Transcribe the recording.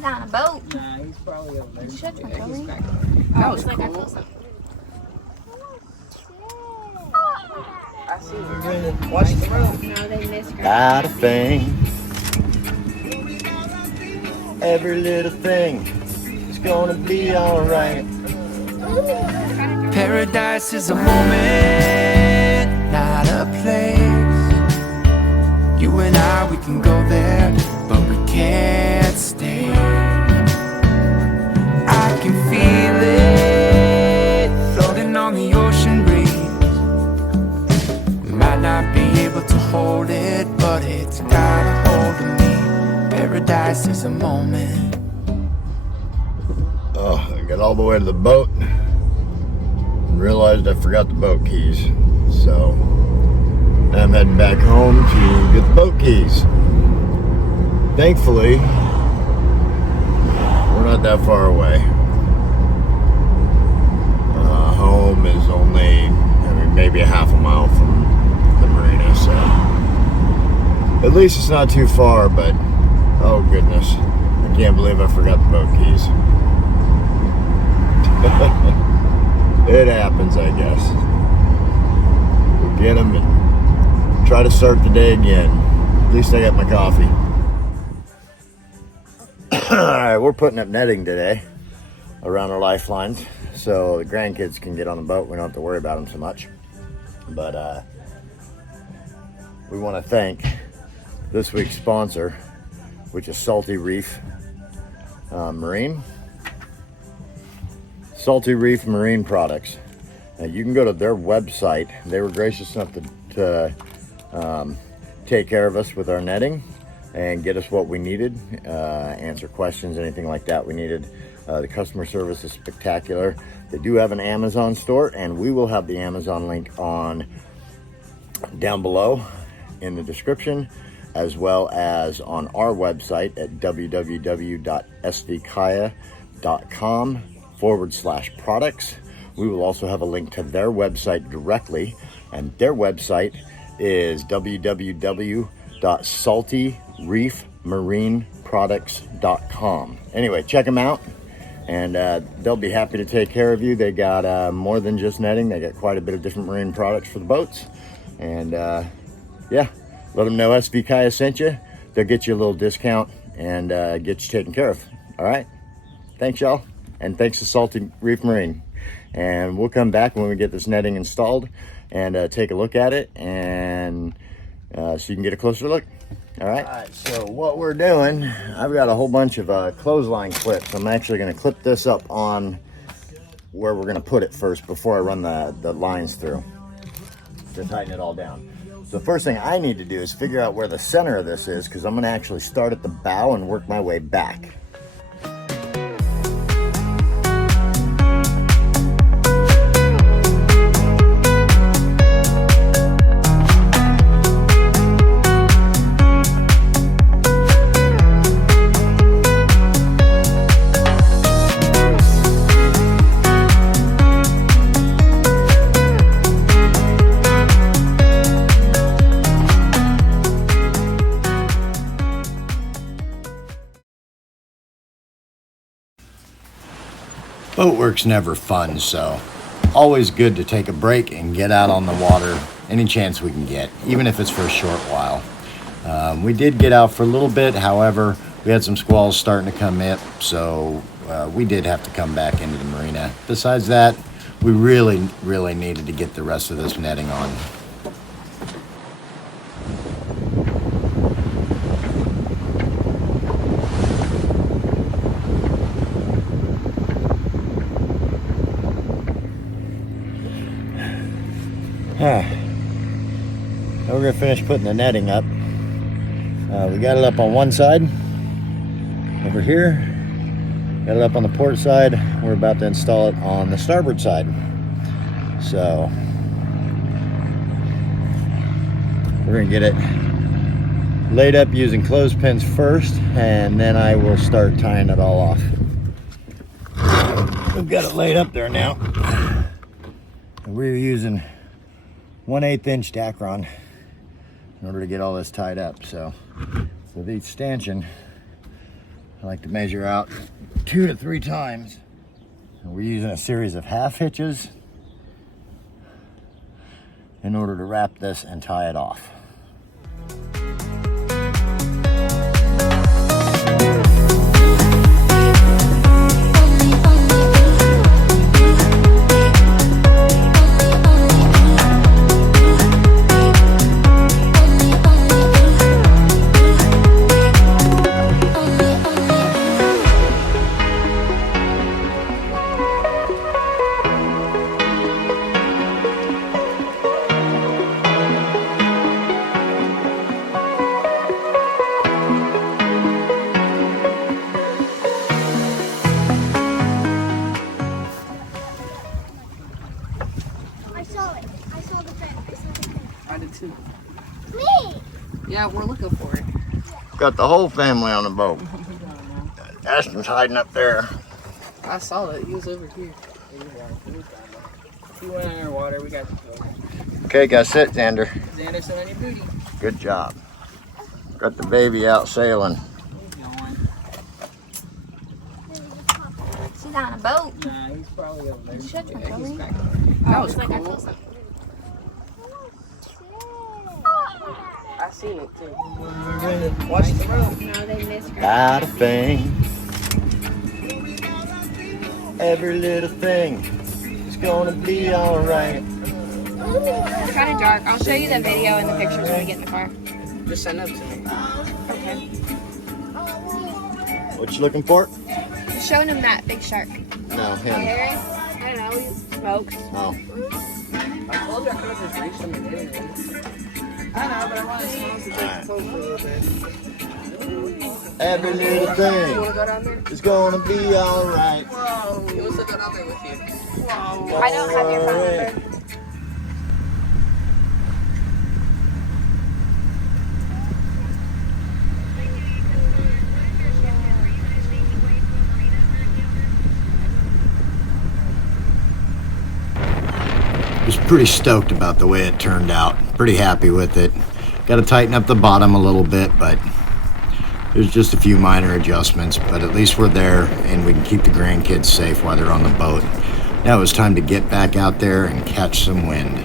He's on a boat. Nah, he's probably over there. He's probably. That was cool. I see him. Watch the road. No, they missed her. Not a thing. Every little thing is gonna be alright. Paradise is a moment, not a place. You and I, we can go there, but we can't stay. I can feel it floating on the ocean breeze. We might not be able to hold it, but it's got a hold of me. Paradise is a moment. Oh, I got all the way to the boat and realized I forgot the boat keys. So I'm heading back home to get the boat keys. Thankfully, we're not that far away. Home is only, maybe a half a mile from the marina, so at least it's not too far, but oh goodness, I can't believe I forgot the boat keys. It happens, I guess. We'll get them and try to start the day again. At least I got my coffee. Alright, we're putting up netting today around our lifelines so the grandkids can get on the boat. We don't have to worry about them so much. But we want to thank this week's sponsor, which is Salty Reef Marine. Salty Reef Marine Products. You can go to their website. They were gracious enough to take care of us with our netting and get us what we needed, answer questions, anything like that we needed. The customer service is spectacular. They do have an Amazon store, and we will have the Amazon link on down below in the description, as well as on our website at www.svkaya.com/products. We will also have a link to their website directly, and their website is www.saltyreefmarineproducts.com. Anyway, check them out, and they'll be happy to take care of you. They got more than just netting. They got quite a bit of different marine products for the boats, and yeah, let them know SV Kaya sent you. They'll get you a little discount and get you taken care of. All right, thanks y'all, and thanks to Salty Reef Marine. And we'll come back when we get this netting installed and take a look at it, and so you can get a closer look. All right, so what we're doing, I've got a whole bunch of clothesline clips. I'm actually going to clip this up on where we're going to put it first before I run the lines through to tighten it all down. So the first thing I need to do is figure out where the center of this is, because I'm going to actually start at the bow and work my way back. Boat work's never fun, so always good to take a break and get out on the water any chance we can get, even if it's for a short while. We did get out for a little bit, however, we had some squalls starting to come up, so we did have to come back into the marina. Besides that, we really needed to get the rest of this netting on. Now we're going to finish putting the netting up. We got it up on one side over here, got it up on the port side. We're about to install it on the starboard side. So we're going to get it laid up using clothespins first, and then I will start tying it all off. We've got it laid up there now. We're using 1/8 inch Dacron in order to get all this tied up. So with each stanchion, I like to measure out 2 to 3 times. And we're using a series of half hitches in order to wrap this and tie it off. I did too. Me! Yeah, we're looking for it. Got the whole family on the boat. Ashton's hiding up there. I saw it. He was over here. He went underwater. We got the boat. Okay, got sit, Xander. Xander, sit on your booty. Good job. Got the baby out sailing. He's going. She's on a boat. Nah, he's probably over there. Shut your Yeah, he's belly. back. That was like I cool. saw something. I seen it too. Watch the road. No, they missed Not a thing. Every little thing is gonna be alright. It's kind of dark. I'll show you the video and the pictures when we get in the car. Just send them to me. Okay. What you looking for? I'm showing him that big shark. No, him. Harry? I don't know. He smokes. Oh. I told you I could have just reached him and did it. I know, but I want to smell to take the coat for a little bit. Every little You want thing to go down there? is gonna be alright. Whoa. He wants to go down there with you. Whoa. I don't have your phone number. Was pretty stoked about the way it turned out. Pretty happy with it. Got to tighten up the bottom a little bit, but there's just a few minor adjustments, but at least we're there and we can keep the grandkids safe while they're on the boat. Now it's time to get back out there and catch some wind.